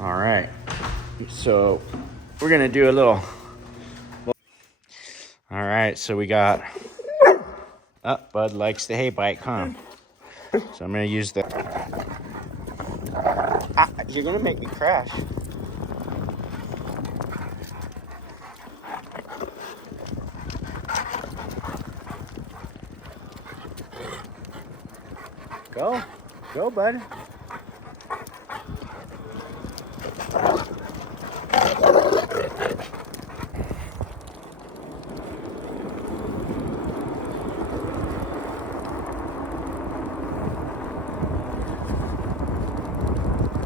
All right, so we're gonna do a little. All right, so we got. Bud likes the hay bike, huh? So I'm gonna use the. You're gonna make me crash. Go, bud.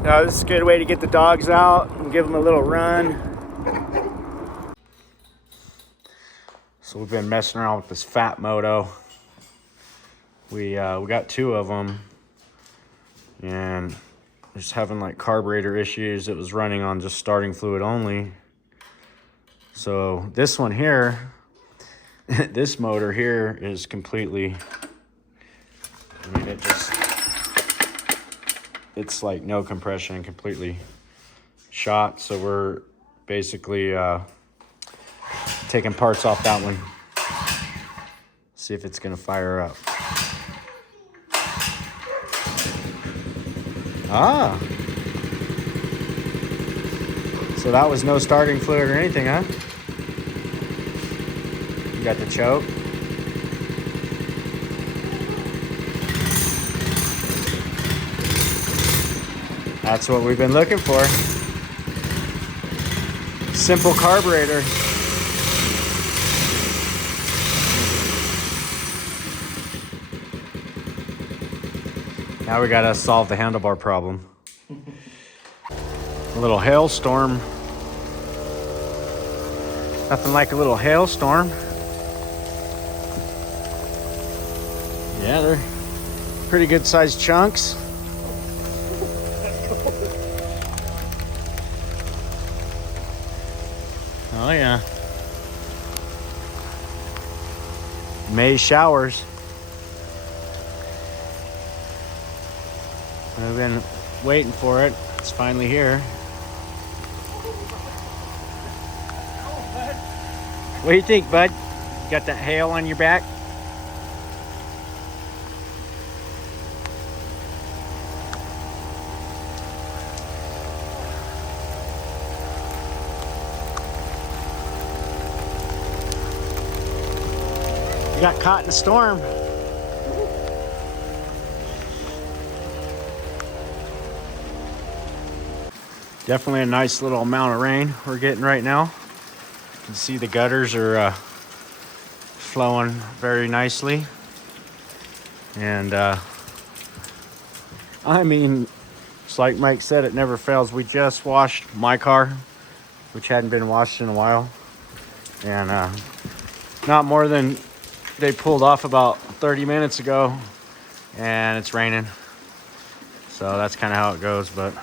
Now, this is a good way to get the dogs out and give them a little run. So we've been messing around with this fat moto. We got 2 of them, and just having like carburetor issues. It was running on just starting fluid only. So this one here, this motor here is completely, I mean, it's like no compression, completely shot. So we're basically taking parts off that one. See if it's gonna fire up. So that was no starting fluid or anything, huh? You got the choke. That's what we've been looking for. Simple carburetor. Now we gotta solve the handlebar problem. A little hailstorm. Nothing like a little hailstorm. Yeah, they're pretty good sized chunks. Oh yeah. May showers. I've been waiting for it. It's finally here. What do you think, bud? Got that hail on your back? You got caught in the storm. Definitely a nice little amount of rain we're getting right now. You can see the gutters are flowing very nicely. And I mean, it's like Mike said, it never fails. We just washed my car, which hadn't been washed in a while. And not more than they pulled off about 30 minutes ago, and it's raining. So that's kind of how it goes, but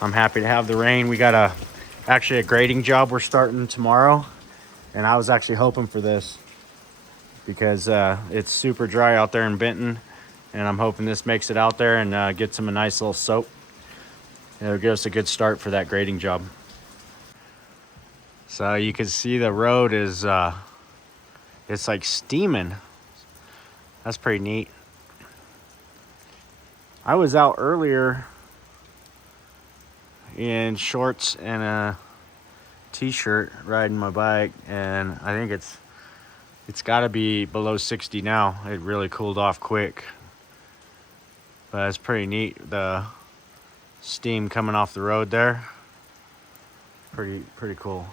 I'm happy to have the rain. We got actually a grading job we're starting tomorrow, and I was actually hoping for this because it's super dry out there in Benton, and I'm hoping this makes it out there and gets them a nice little soak. It'll give us a good start for that grading job. So you can see the road is it's like steaming. That's pretty neat. I was out earlier in shorts and a t-shirt riding my bike, and I think it's got to be below 60 now. It really cooled off quick, but it's pretty neat, the steam coming off the road there. Pretty cool.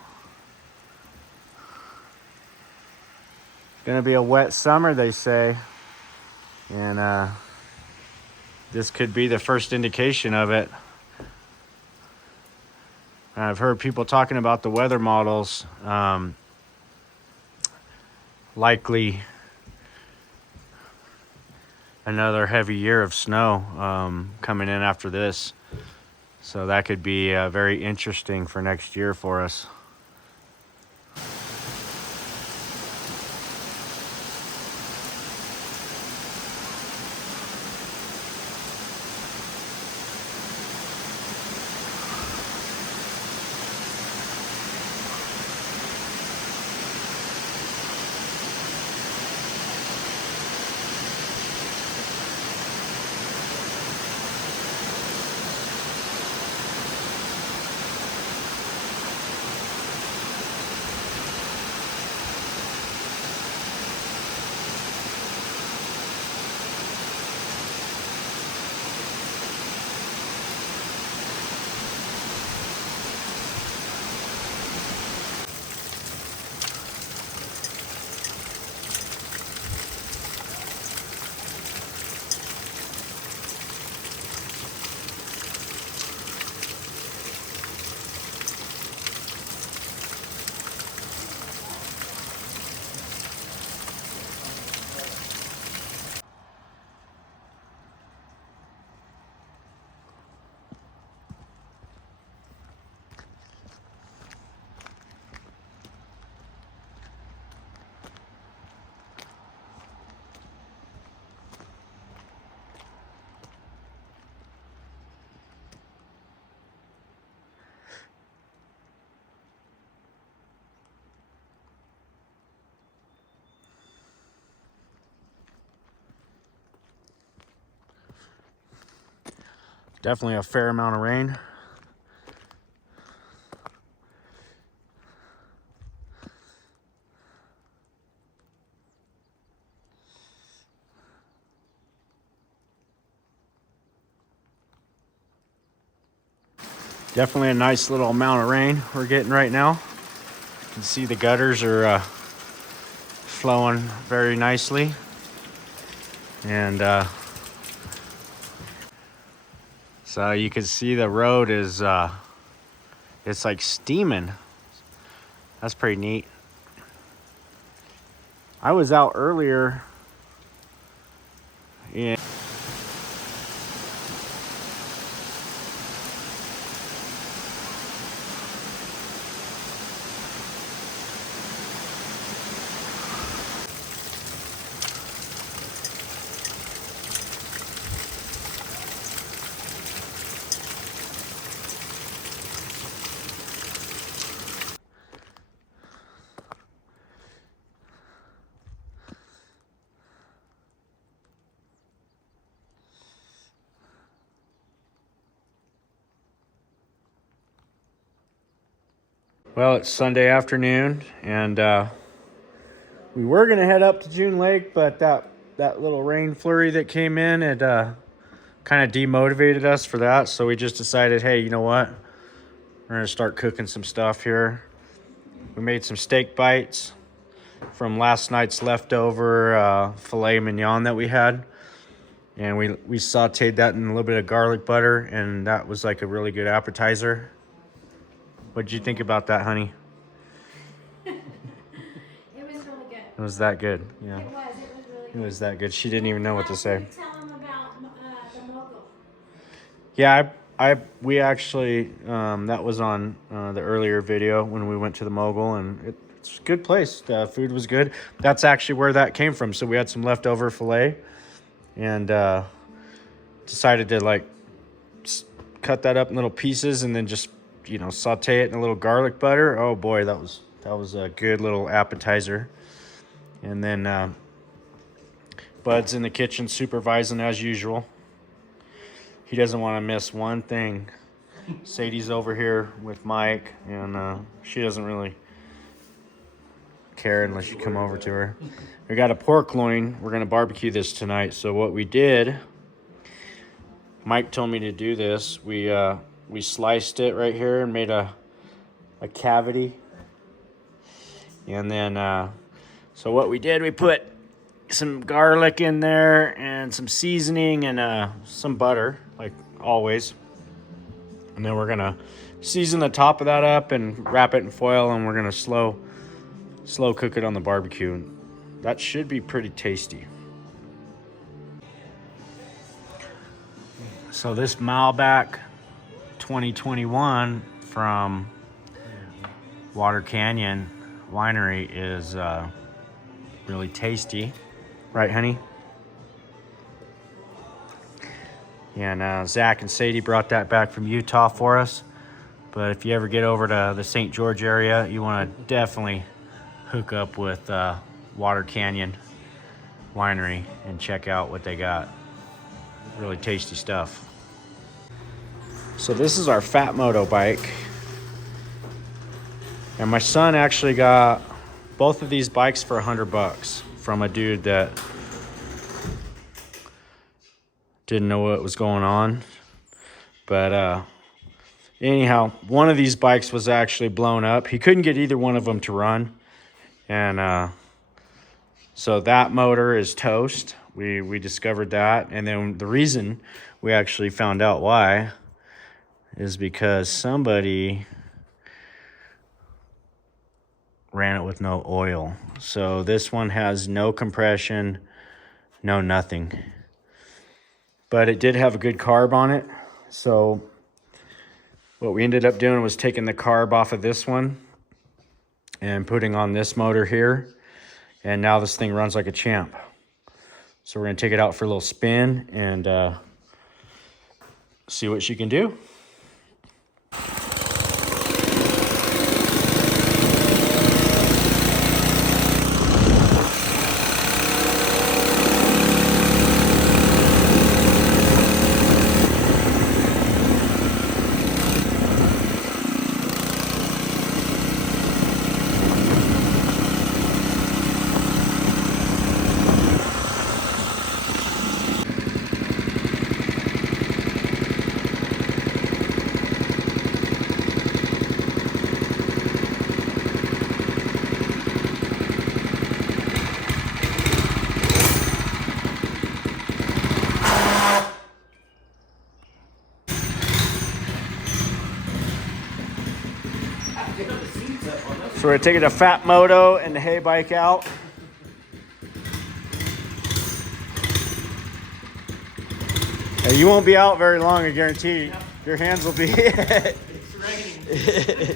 It's gonna be a wet summer, they say, and this could be the first indication of it. I've heard people talking about the weather models, likely another heavy year of snow coming in after this. So that could be very interesting for next year for us. Definitely a fair amount of rain. Definitely a nice little amount of rain we're getting right now. You can see the gutters are flowing very nicely. And so you can see the road is, it's like steaming. That's pretty neat. I was out earlier. Yeah. Well, it's Sunday afternoon, and we were gonna head up to June Lake, but that little rain flurry that came in, it kind of demotivated us for that. So we just decided, hey, you know what? We're gonna start cooking some stuff here. We made some steak bites from last night's leftover filet mignon that we had, and we sauteed that in a little bit of garlic butter, and that was like a really good appetizer. What did you think about that, honey? It was really good. It was that good, yeah. It was really It good. was that good. She didn't even know what to say. Tell them about the mogul. Yeah, we actually, that was on the earlier video when we went to the mogul, and it's a good place. The food was good. That's actually where that came from. So we had some leftover filet, and decided to like cut that up in little pieces, and then just, you know, saute it in a little garlic butter. Oh boy, that was a good little appetizer. And then Bud's in the kitchen supervising as usual. He doesn't want to miss one thing. Sadie's over here with Mike, and she doesn't really care unless you come over to her. We got a pork loin. We're gonna barbecue this tonight. So what we did, Mike told me to do this. We sliced it right here and made a cavity. And then, so what we did, we put some garlic in there and some seasoning and some butter, like always. And then we're gonna season the top of that up and wrap it in foil, and we're gonna slow cook it on the barbecue. That should be pretty tasty. So this Malbec 2021 from Water Canyon Winery is really tasty, right, honey? And Zach and Sadie brought that back from Utah for us. But if you ever get over to the St. George area, you want to definitely hook up with Water Canyon Winery and check out what they got. Really tasty stuff. So this is our fat motorbike. And my son actually got both of these bikes for $100 from a dude that didn't know what was going on. But anyhow, one of these bikes was actually blown up. He couldn't get either one of them to run. And so that motor is toast. We discovered that. And then the reason we actually found out why is because somebody ran it with no oil. So this one has no compression, no nothing. But it did have a good carb on it. So what we ended up doing was taking the carb off of this one and putting on this motor here. And now this thing runs like a champ. So we're gonna take it out for a little spin and see what she can do. So we're taking the Fat Moto and the hay bike out. Hey, you won't be out very long, I guarantee. Yep. Your hands will be. It's raining.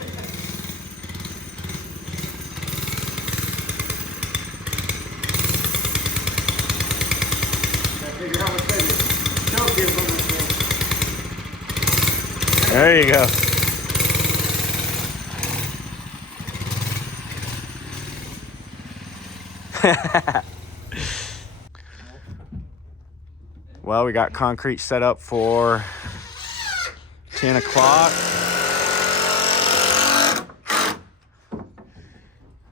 There you go. Well, we got concrete set up for 10 o'clock.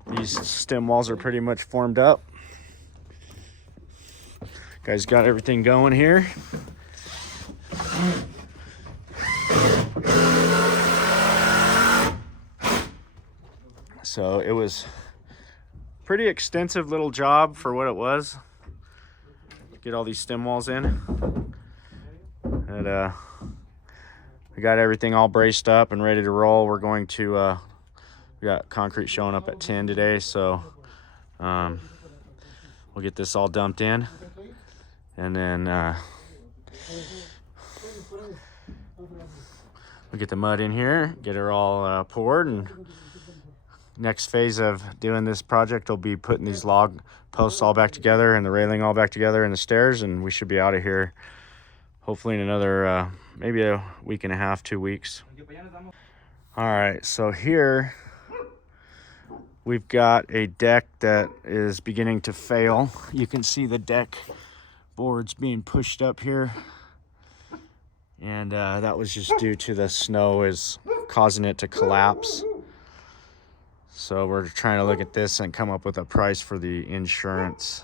These stem walls are pretty much formed up. Guys got everything going here. So it was pretty extensive little job for what it was. Get all these stem walls in. And we got everything all braced up and ready to roll. We're going to we got concrete showing up at 10 today, so we'll get this all dumped in, and then we'll get the mud in here, get it all poured, and next phase of doing this project will be putting these log posts all back together and the railing all back together and the stairs, and we should be out of here hopefully in another maybe a week and a half, 2 weeks. All right, so here we've got a deck that is beginning to fail. You can see the deck boards being pushed up here, and that was just due to the snow is causing it to collapse. So we're trying to look at this and come up with a price for the insurance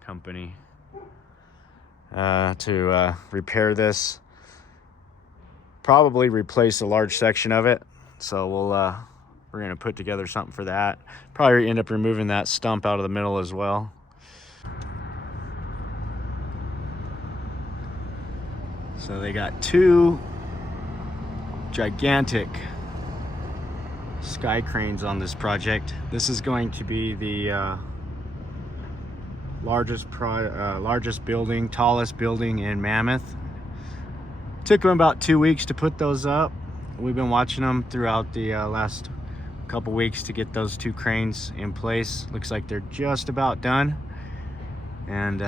company to repair this. Probably replace a large section of it. So we're gonna put together something for that. Probably end up removing that stump out of the middle as well. So they got two gigantic sky cranes on this project. This is going to be the largest building, tallest building in Mammoth. Took them about 2 weeks to put those up. We've been watching them throughout the last couple weeks to get those two cranes in place. Looks like they're just about done, and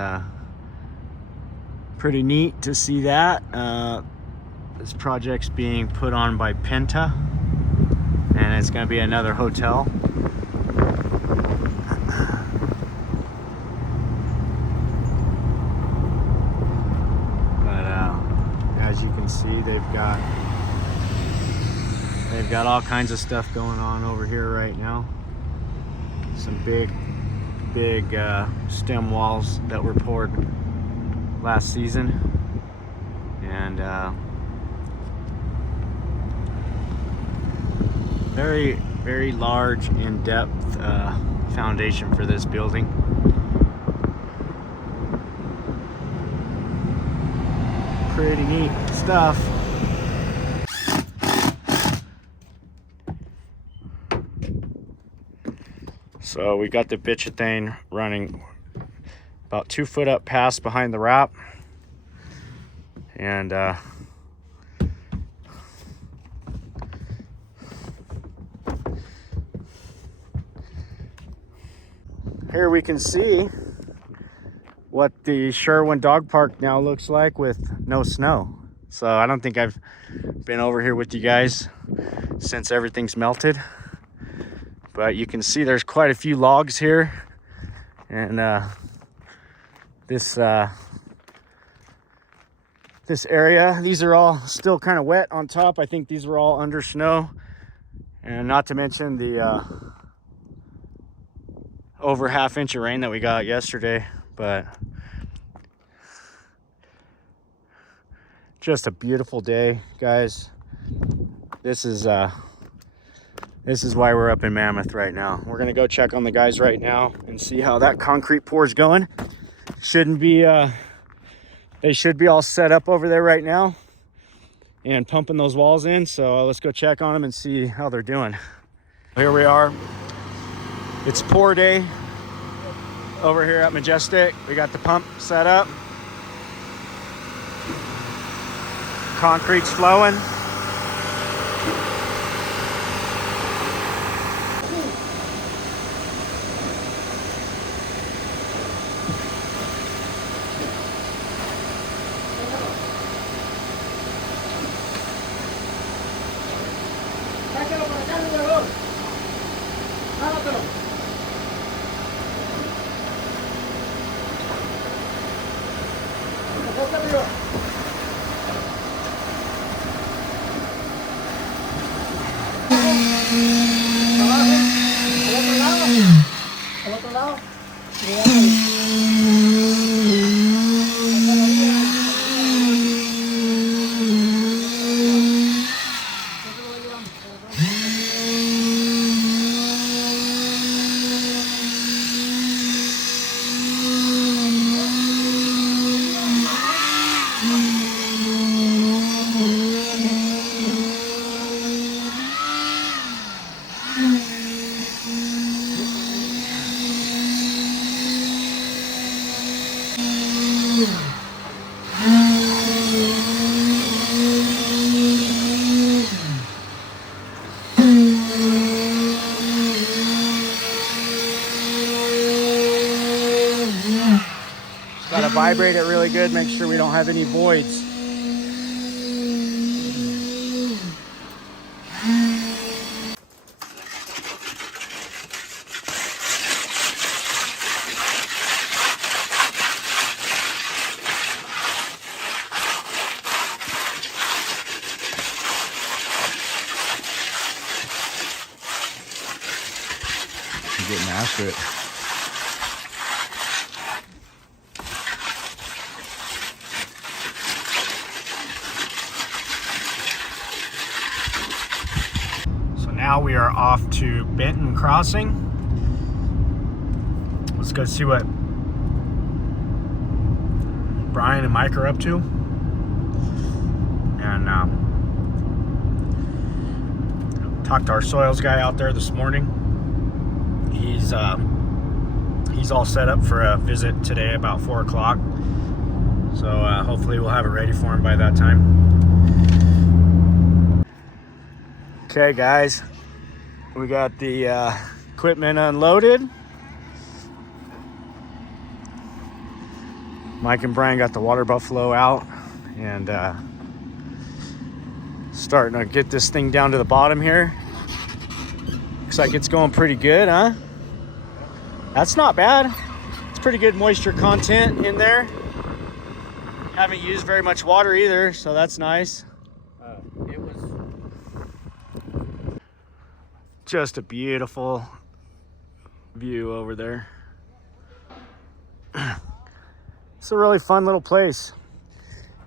pretty neat to see that. This project's being put on by Penta, and it's going to be another hotel. But as you can see, they've got all kinds of stuff going on over here right now. Some big stem walls that were poured last season, and very large, in-depth foundation for this building. Pretty neat stuff. So we got the bitch-a-thing running about 2 foot up past behind the wrap, and here we can see what the Sherwin Dog Park now looks like with no snow. So I don't think I've been over here with you guys since everything's melted, but you can see there's quite a few logs here, and this area, these are all still kind of wet on top. I think these were all under snow, and not to mention the over half-inch of rain that we got yesterday. But just a beautiful day, guys. This is why we're up in Mammoth right now. We're gonna go check on the guys right now and see how that concrete pour is going. Shouldn't be they should be all set up over there right now and pumping those walls in. So let's go check on them and see how they're doing. Here we are. It's pour day over here at Majestic. We got the pump set up. Concrete's flowing. Gotta vibrate it really good, make sure we don't have any voids. I'm getting after it. Now we are off to Benton Crossing. Let's go see what Brian and Mike are up to. And talked to our soils guy out there this morning. He's all set up for a visit today about 4 o'clock. So hopefully we'll have it ready for him by that time. Okay guys, we got the equipment unloaded. Mike and Brian got the water buffalo out and starting to get this thing down to the bottom here. Looks like it's going pretty good, huh? That's not bad. It's pretty good moisture content in there. Haven't used very much water either, so that's nice. It was just a beautiful view over there. It's a really fun little place.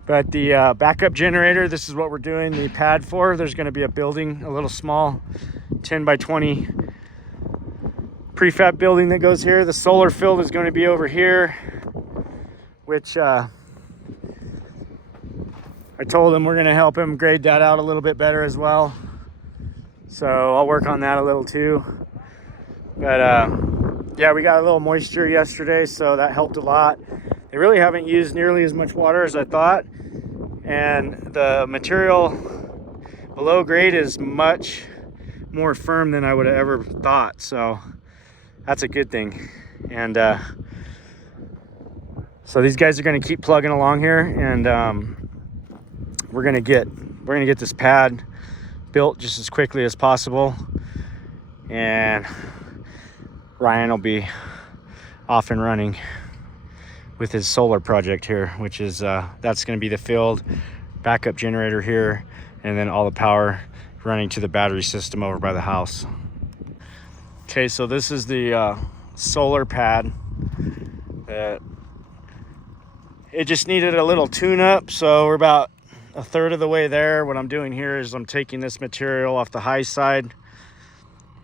But the backup generator, this is what we're doing the pad for. There's going to be a building, a little small 10 by 20 prefab building that goes here. The solar field is going to be over here, which I told him we're going to help him grade that out a little bit better as well. So I'll work on that a little too. But yeah, we got a little moisture yesterday, so that helped a lot. They really haven't used nearly as much water as I thought. And the material below grade is much more firm than I would have ever thought. So that's a good thing. And so these guys are gonna keep plugging along here, and we're gonna get this pad built just as quickly as possible, and Ryan will be off and running with his solar project here, which is that's going to be the field backup generator here, and then all the power running to the battery system over by the house. Okay, so this is the solar pad that it just needed a little tune up, so we're about a third of the way there. What I'm doing here is I'm taking this material off the high side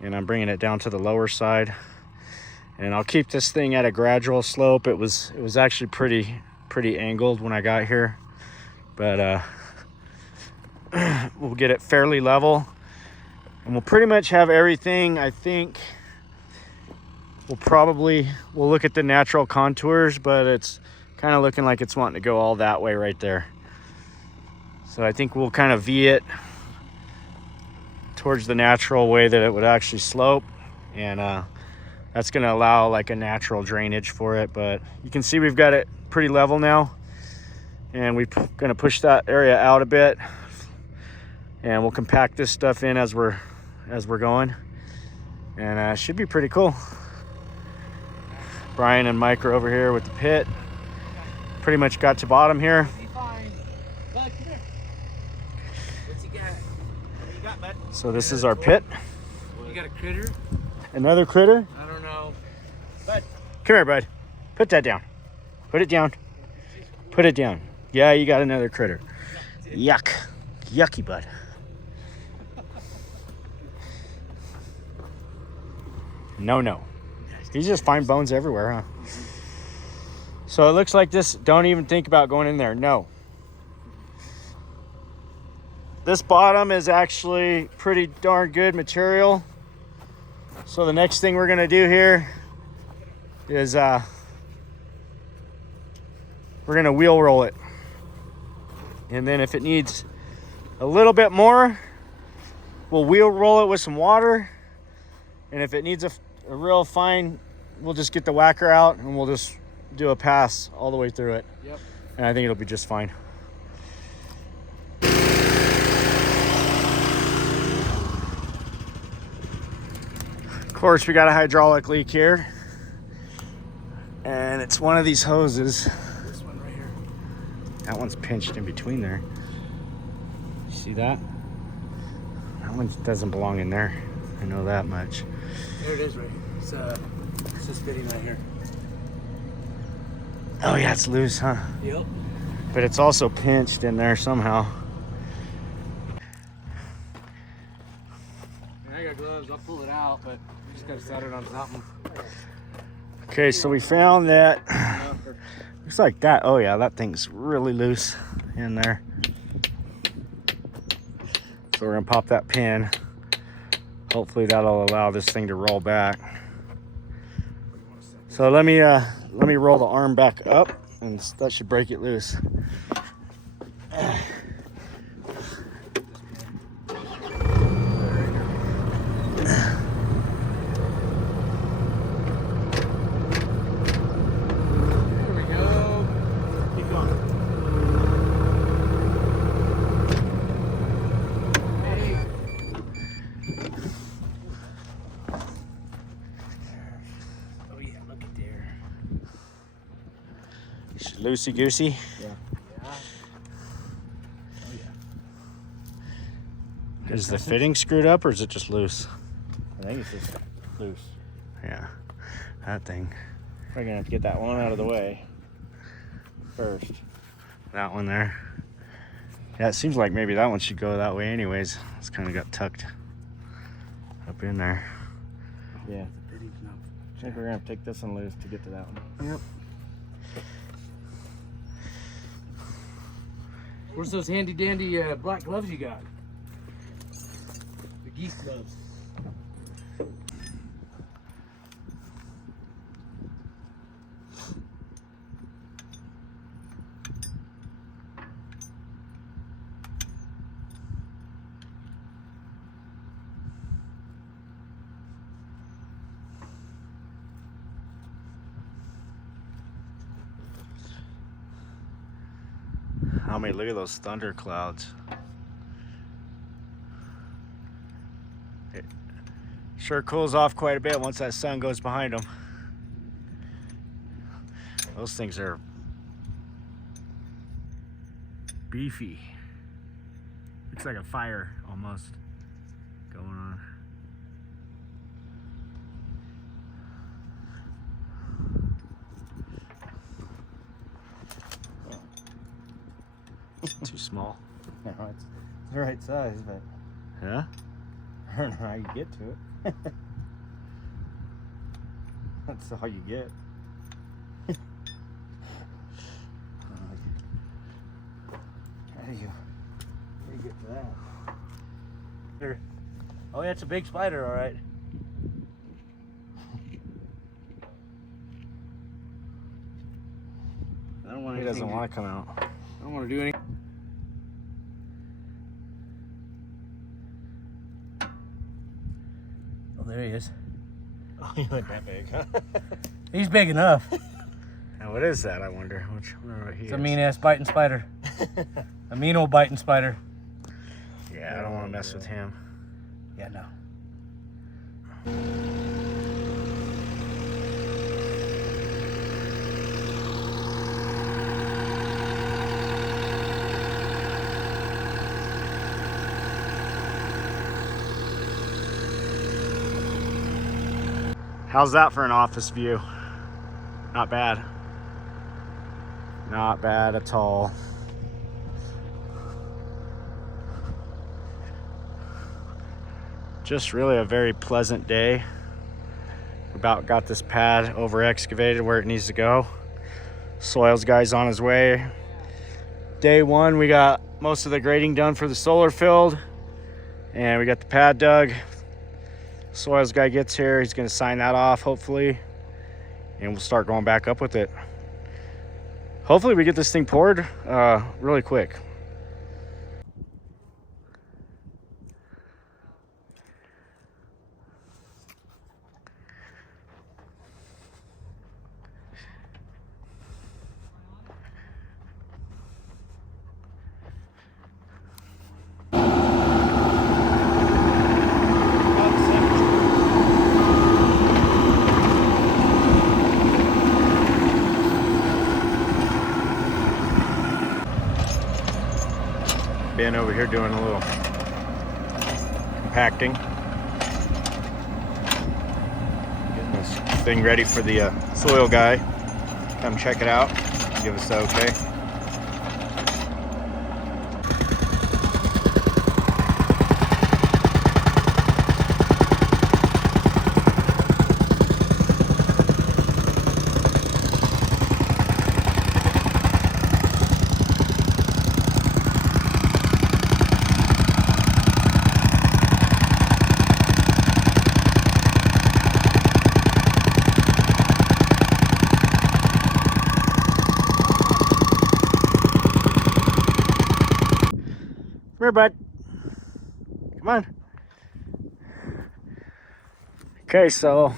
and I'm bringing it down to the lower side, and I'll keep this thing at a gradual slope. It was actually pretty angled when I got here, but we'll get it fairly level, And we'll pretty much have everything. I think we'll look at the natural contours, but it's kind of looking like it's wanting to go all that way right there. So I think we'll kind of V it towards the natural way that it would actually slope. And that's going to allow like a natural drainage for it. But you can see we've got it pretty level now. And we're going to push that area out a bit. And we'll compact this stuff in as we're going. And it should be pretty cool. Brian and Mike are over here with the pit. Pretty much got to bottom here. Bud, come here. What's he got? What you got, bud? So this is our pit. You got a critter? Another critter. I don't know. Bud. Come here, bud. Put that down. Put it down. Put it down. Yeah, you got another critter. Yuck. Yucky, bud. No. He's just find bones everywhere, huh? So it looks like this, don't even think about going in there. No. This bottom is actually pretty darn good material. So the next thing we're gonna do here is we're gonna wheel roll it. And then if it needs a little bit more, we'll wheel roll it with some water. And if it needs a real fine, we'll just get the whacker out and we'll just do a pass all the way through it. Yep. And I think it'll be just fine. Of course, we got a hydraulic leak here. And it's one of these hoses. This one right here. That one's pinched in between there. You see that? That one doesn't belong in there. I know that much. There it is right here. It's just fitting right here. Oh yeah, it's loose, huh? Yep. But it's also pinched in there somehow. I got gloves. I'll pull it out, but we just gotta set it on something. Okay, so we found that. Looks like that. Oh yeah, that thing's really loose in there. So we're gonna pop that pin. Hopefully that'll allow this thing to roll back. So let me roll the arm back up, and that should break it loose. There we go. Keep going. Hey. Oh yeah, look at there. Loosey goosey. Yeah. Oh yeah. Is the fitting screwed up or is it just loose? I think it's just loose. Yeah, that thing. We're gonna have to get that one out of the way first. That one there. Yeah, it seems like maybe that one should go that way anyways. It's kind of got tucked up in there. Yeah. I think we're gonna have to take this one loose to get to that one. Yep. Where's those handy dandy black gloves you got? The geese gloves. I mean, look at those thunder clouds. It sure cools off quite a bit once that sun goes behind them. Those things are beefy. Looks like a fire almost going on. Too small. No, it's the right size, but Yeah? I don't know how you get to it. That's all you get. How do you get to that? Here. Oh yeah, it's a big spider, all right. I don't want He doesn't want to come out. I don't want to do anything. Oh, there he is. Oh, he went that big, huh? He's big enough. Now, what is that, I wonder? I wonder what he It's is. a mean-ass biting spider. A mean old biting spider. Yeah, I don't want to mess with him. Yeah, no. How's that for an office view? Not bad. Not bad at all. Just really a very pleasant day. About got this pad over excavated where it needs to go. Soils guy's on his way. Day one, we got most of the grading done for the solar field, and we got the pad dug. Soils guy gets here, he's gonna sign that off hopefully, and we'll start going back up with it. Hopefully we get this thing poured really quick. Ben over here doing a little compacting. Getting this thing ready for the soil guy. Come check it out. Give us the okay. Come here, bud. Come on. Okay, so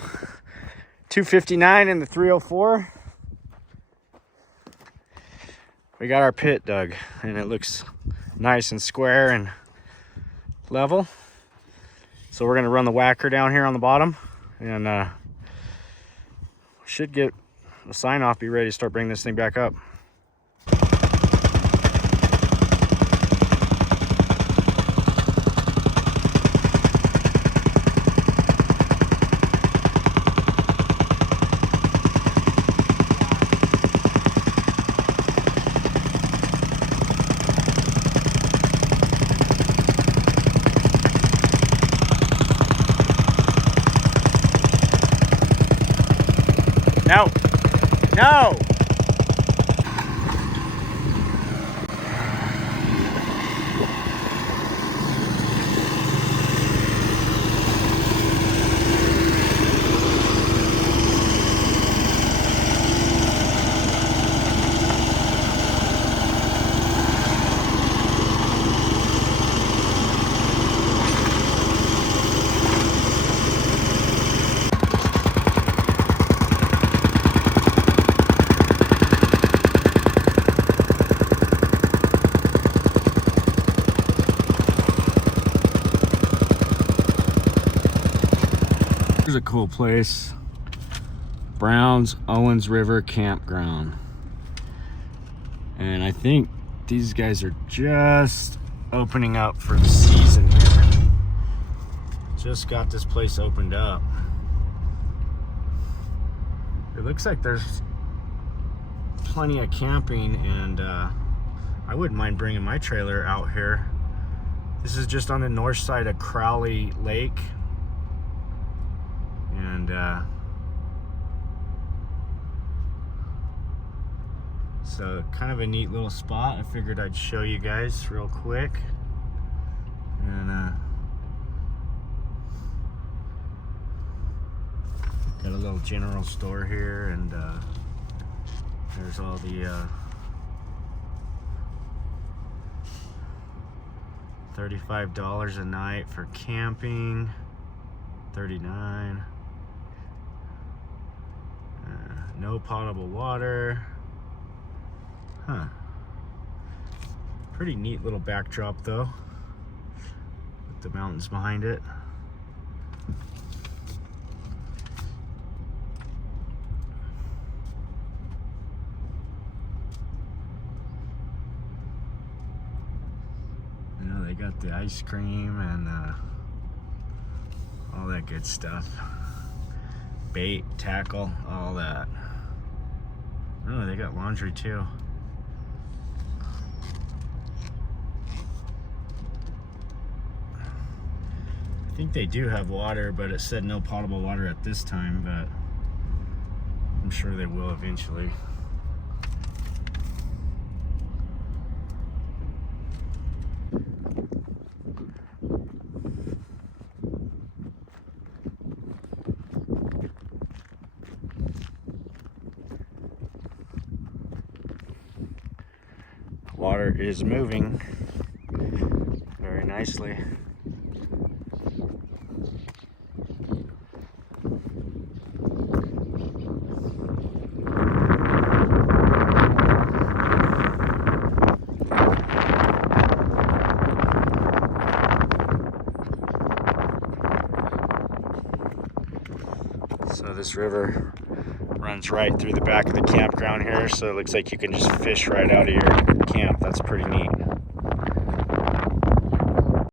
259 in the 304. We got our pit dug, and it looks nice and square and level. So we're gonna run the whacker down here on the bottom, and should get a sign off, be ready to start bringing this thing back up. No, no. Here's a cool place. Browns Owens River Campground. And I think these guys are just opening up for the season here. Just got this place opened up. It looks like there's plenty of camping, and I wouldn't mind bringing my trailer out here. This is just on the north side of Crowley Lake. And so kind of a neat little spot. I figured I'd show you guys real quick. And little general store here, and there's all the $35 a night for camping, $39. No potable water. Huh. Pretty neat little backdrop though, with the mountains behind it. You know, they got the ice cream and all that good stuff. Bait, tackle, all that. Oh, they got laundry too. I think they do have water, but it said no potable water at this time, but I'm sure they will eventually. Water is moving very nicely. So this river runs right through the back of the campground here, so it looks like you can just fish right out of your camp. That's pretty neat.